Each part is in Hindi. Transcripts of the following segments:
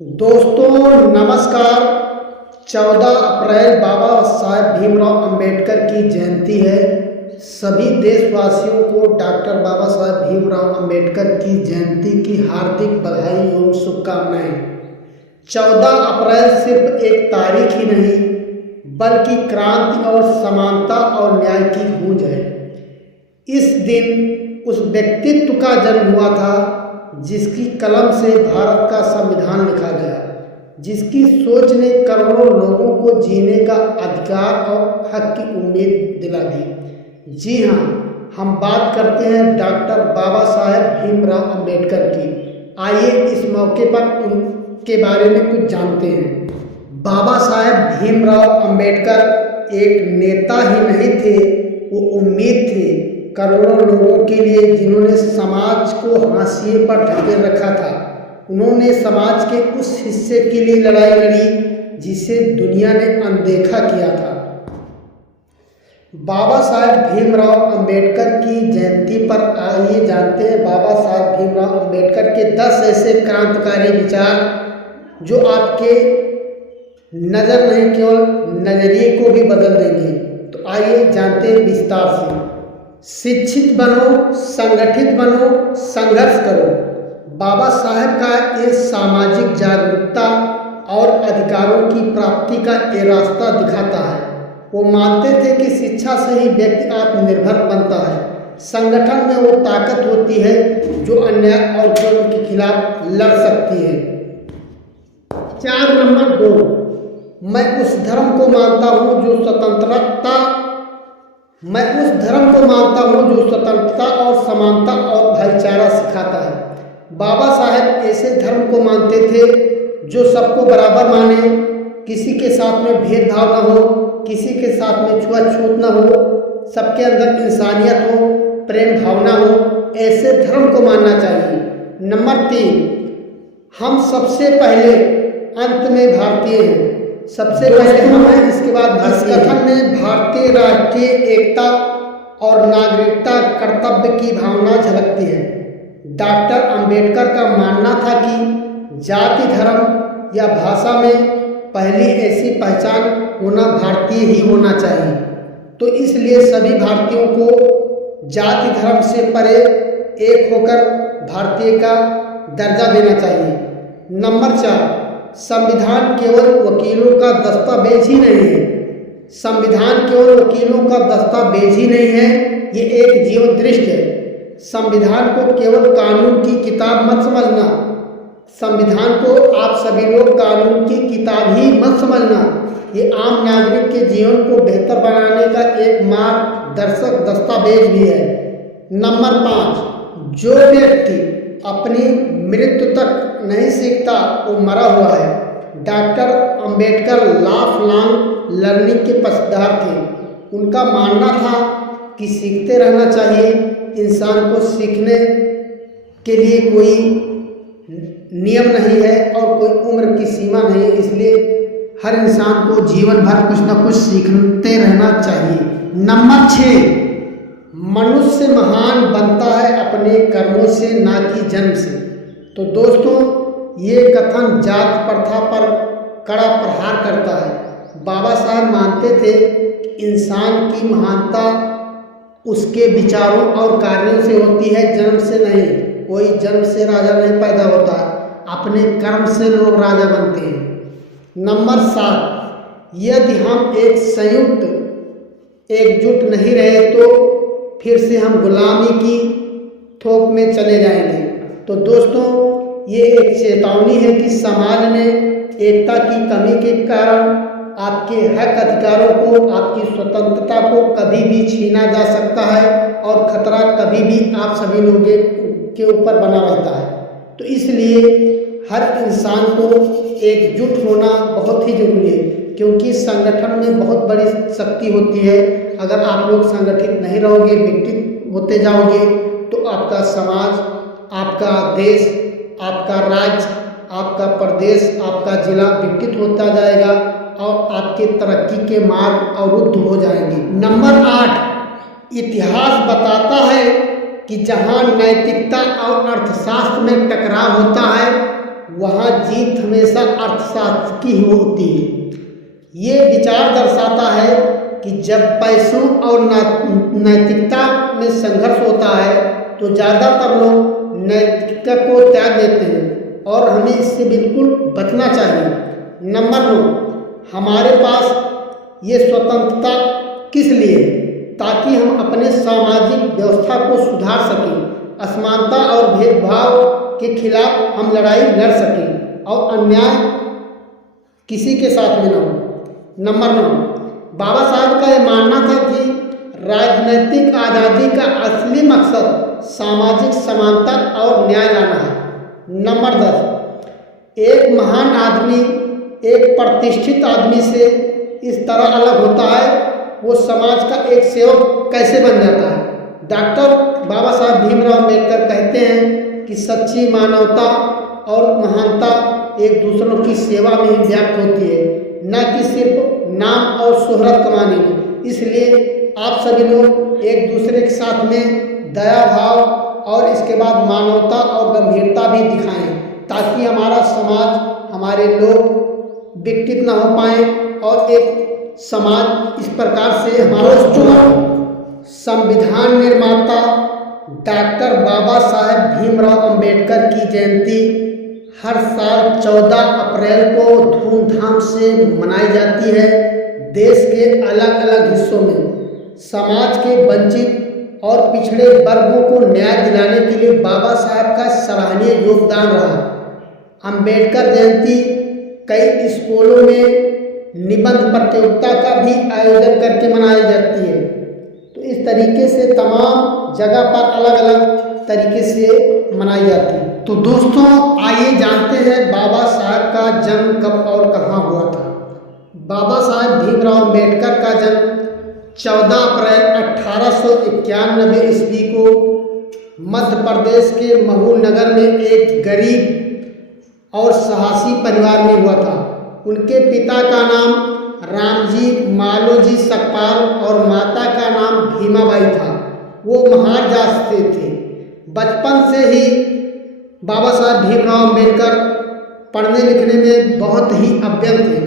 दोस्तों नमस्कार। 14 अप्रैल बाबा साहेब भीमराव अंबेडकर की जयंती है। सभी देशवासियों को डॉक्टर बाबा साहेब भीमराव अंबेडकर की जयंती की हार्दिक बधाई एवं शुभकामनाएं। 14 अप्रैल सिर्फ एक तारीख ही नहीं बल्कि क्रांति और समानता और न्याय की गूंज है। इस दिन उस व्यक्तित्व का जन्म हुआ था जिसकी कलम से भारत का संविधान लिखा गया, जिसकी सोच ने करोड़ों लोगों को जीने का अधिकार और हक की उम्मीद दिला दी। जी हाँ, हम बात करते हैं डॉक्टर बाबा साहेब भीमराव अंबेडकर की। आइए इस मौके पर उनके बारे में कुछ जानते हैं। बाबा साहेब भीमराव अंबेडकर एक नेता ही नहीं थे, वो उम्मीद थे करोड़ों लोगों के लिए जिन्होंने समाज को हाशिए पर ढकेल रखा था। उन्होंने समाज के उस हिस्से के लिए लड़ाई लड़ी जिसे दुनिया ने अनदेखा किया था। बाबा साहेब भीमराव अंबेडकर की जयंती पर आइए जानते हैं बाबा साहेब भीमराव अंबेडकर के 10 ऐसे क्रांतिकारी विचार जो आपके नज़र नहीं केवल नज़रिए को भी बदल देंगे। तो आइए जानते हैं विस्तार से। शिक्षित बनो, संगठित बनो, संघर्ष करो। बाबा साहेब का ये सामाजिक जागरूकता और अधिकारों की प्राप्ति का ये रास्ता दिखाता है। वो मानते थे कि शिक्षा से ही व्यक्ति आत्मनिर्भर बनता है। संगठन में वो ताकत होती है जो अन्याय और जुर्म के खिलाफ लड़ सकती है। 4 नंबर 2, मैं उस धर्म को मानता हूँ जो स्वतंत्रता और समानता और भाईचारा सिखाता है। बाबा साहेब ऐसे धर्म को मानते थे जो सबको बराबर माने, किसी के साथ में भेदभाव न हो, किसी के साथ में छुआछूत न हो, सबके अंदर इंसानियत हो, प्रेम भावना हो। ऐसे धर्म को मानना चाहिए। नंबर 3, हम सबसे पहले अंत में भारतीय हैं। सबसे पहले हम हैं, इसके बाद इस कथन में भारतीय राष्ट्रीय एकता और नागरिकता कर्तव्य की भावना झलकती है। डॉक्टर अंबेडकर का मानना था कि जाति, धर्म या भाषा में पहली ऐसी पहचान होना भारतीय ही होना चाहिए। तो इसलिए सभी भारतीयों को जाति धर्म से परे एक होकर भारतीय का दर्जा देना चाहिए। नंबर 4, संविधान केवल वकीलों का दस्तावेज ही नहीं है। संविधान केवल वकीलों का दस्तावेज ही नहीं है, ये एक जीवन दृष्टि है। संविधान को केवल कानून की किताब मत समझना। संविधान को आप सभी लोग कानून की किताब ही मत समझना। ये आम नागरिक के जीवन को बेहतर बनाने का एक मार्गदर्शक दस्तावेज भी है। नंबर 5, जो व्यक्ति अपनी मृत्यु तक नहीं सीखता वो मरा हुआ है। Doctor Ambedkar life long learning के पक्षधर थे। उनका मानना था कि सीखते रहना चाहिए। इंसान को सीखने के लिए कोई नियम नहीं है और कोई उम्र की सीमा नहीं है, इसलिए हर इंसान को जीवन भर कुछ न कुछ सीखते रहना चाहिए। नंबर 6, मनुष्य महान बनता है अपने कर्मों से, ना कि जन्म से। तो दोस्तों ये कथन जात प्रथा पर कड़ा प्रहार करता है। बाबा साहब मानते थे कि इंसान की महानता उसके विचारों और कार्यों से होती है, जन्म से नहीं। कोई जन्म से राजा नहीं पैदा होता, अपने कर्म से लोग राजा बनते हैं। नंबर 7, यदि हम एक संयुक्त एकजुट नहीं रहे तो फिर से हम गुलामी की थोक में चले जाएंगे। तो दोस्तों ये एक चेतावनी है कि समाज में एकता की कमी के कारण आपके हक अधिकारों को, आपकी स्वतंत्रता को कभी भी छीना जा सकता है और खतरा कभी भी आप सभी लोगों के ऊपर बना रहता है। तो इसलिए हर इंसान को एकजुट होना बहुत ही जरूरी है, क्योंकि संगठन में बहुत बड़ी शक्ति होती है। अगर आप लोग संगठित नहीं रहोगे, विकसित होते जाओगे, तो आपका समाज, आपका देश, आपका राज्य, आपका प्रदेश, आपका जिला विकसित होता जाएगा और आपके तरक्की के मार्ग अवरुद्ध हो जाएंगे। नंबर 8, इतिहास बताता है कि जहाँ नैतिकता और अर्थशास्त्र में टकराव होता है वहाँ जीत हमेशा अर्थशास्त्र की ही होती है। ये विचार दर्शाता है कि जब पैसों और नैतिकता में संघर्ष होता है तो ज़्यादातर लोग नैतिकता को त्याग देते हैं और हमें इससे बिल्कुल बचना चाहिए। नंबर 9, हमारे पास ये स्वतंत्रता किस लिए? ताकि हम अपने सामाजिक व्यवस्था को सुधार सकें, असमानता और भेदभाव के खिलाफ हम लड़ाई लड़ सकें और अन्याय किसी के साथ में न हो। नंबर 9, बाबा साहब का यह मानना था कि राजनीतिक आज़ादी का असली मकसद सामाजिक समानता और न्याय लाना है। नंबर 10, एक महान आदमी एक प्रतिष्ठित आदमी से इस तरह अलग होता है, वो समाज का एक सेवक कैसे बन जाता है। डॉक्टर बाबा साहब भीमराव अम्बेडकर कहते हैं कि सच्ची मानवता और महानता एक दूसरों की सेवा में ही व्यक्त होती है, न कि सिर्फ नाम और शोहरत कमाने में। इसलिए आप सभी लोग एक दूसरे के साथ में दया भाव और इसके बाद मानवता और गंभीरता भी दिखाएं, ताकि हमारा समाज, हमारे लोग विकसित न हो पाए और एक समाज इस प्रकार से हमारा संविधान निर्माता डॉक्टर बाबा साहेब भीमराव अम्बेडकर की जयंती हर साल 14 अप्रैल को धूमधाम से मनाई जाती है। देश के अलग अलग हिस्सों में समाज के वंचित और पिछड़े वर्गों को न्याय दिलाने के लिए बाबा साहब का सराहनीय योगदान रहा। अम्बेडकर जयंती कई स्कूलों में निबंध प्रतियोगिता का भी आयोजन करके मनाई जाती है। तो इस तरीके से तमाम जगह पर अलग अलग तरीके से मनाई जाती है। तो दोस्तों, आइए जानते हैं बाबा साहब का जन्म कब और कहाँ हुआ था। बाबा साहब भीमराव अम्बेडकर का जन्म 14 अप्रैल 1891 ईस्वी को मध्य प्रदेश के महू नगर में एक गरीब और साहसी परिवार में हुआ था। उनके पिता का नाम रामजी मालोजी सकपाल और माता का नाम भीमाबाई था। वो महार जात से थे। बचपन से ही बाबा साहब भीमराव अम्बेडकर पढ़ने लिखने में बहुत ही अव्यंग थे।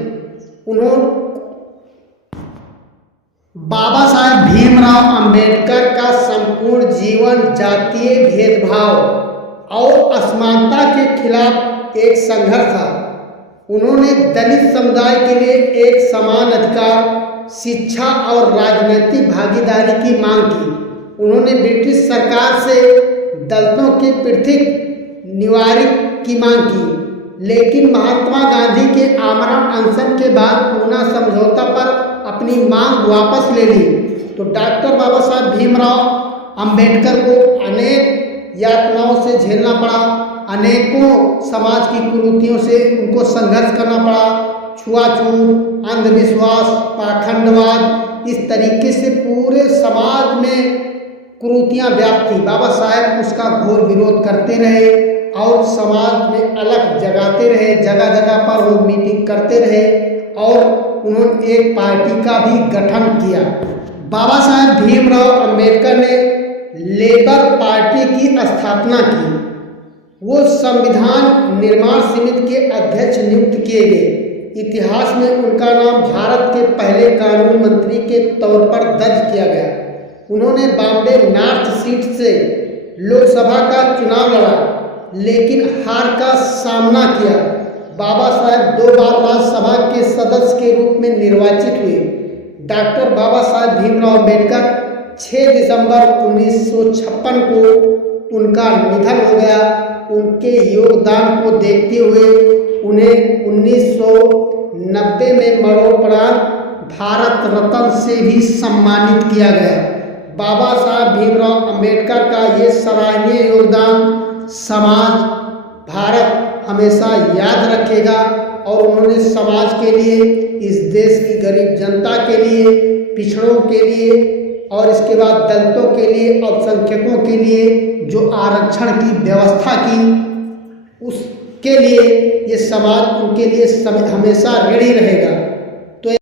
बाबा साहब भीमराव अम्बेडकर का संपूर्ण जीवन जातीय भेदभाव और असमानता के खिलाफ एक संघर्ष था। उन्होंने दलित समुदाय के लिए एक समान अधिकार, शिक्षा और राजनीतिक भागीदारी की मांग की। उन्होंने ब्रिटिश सरकार से दलितों की पृथक निवारण की मांग की, लेकिन महात्मा गांधी के आमरण अनशन के बाद पूना समझौता पर अपनी मांग वापस ले ली। तो डॉक्टर बाबा साहब भीमराव अम्बेडकर को अनेक यातनाओं से झेलना पड़ा, अनेकों समाज की कुरीतियों से उनको संघर्ष करना पड़ा। छुआछूत, अंधविश्वास, पाखंडवाद, इस तरीके से पूरे समाज में कुरीतियाँ व्याप्त थी। बाबा साहब उसका घोर विरोध करते रहे और समाज में अलग जगाते रहे, जगह जगह पर वो मीटिंग करते रहे और उन्होंने एक पार्टी का भी गठन किया। बाबा साहब भीमराव अम्बेडकर ने लेबर पार्टी की स्थापना की। वो संविधान निर्माण समिति के अध्यक्ष नियुक्त किए गए। इतिहास में उनका नाम भारत के पहले कानून मंत्री के तौर पर दर्ज किया गया। उन्होंने बॉम्बे नॉर्थ सीट से लोकसभा का चुनाव लड़ा, लेकिन हार का सामना किया। बाबा साहब 2 बार राज्यसभा के सदस्य के रूप में निर्वाचित हुए। डॉक्टर बाबा साहब भीमराव अम्बेडकर 6 दिसंबर 1956 को उनका निधन हो गया। उनके योगदान को देखते हुए उन्हें 1990 में मरणोपरांत भारत रत्न से भी सम्मानित किया गया। बाबा साहब भीमराव अम्बेडकर का ये सराहनीय योगदान समाज, भारत हमेशा याद रखेगा और उन्होंने समाज के लिए, इस देश की गरीब जनता के लिए, पिछड़ों के लिए और इसके बाद दलितों के लिए, अल्पसंख्यकों के लिए जो आरक्षण की व्यवस्था की, उसके लिए ये समाज उनके लिए हमेशा ऋणी रहेगा।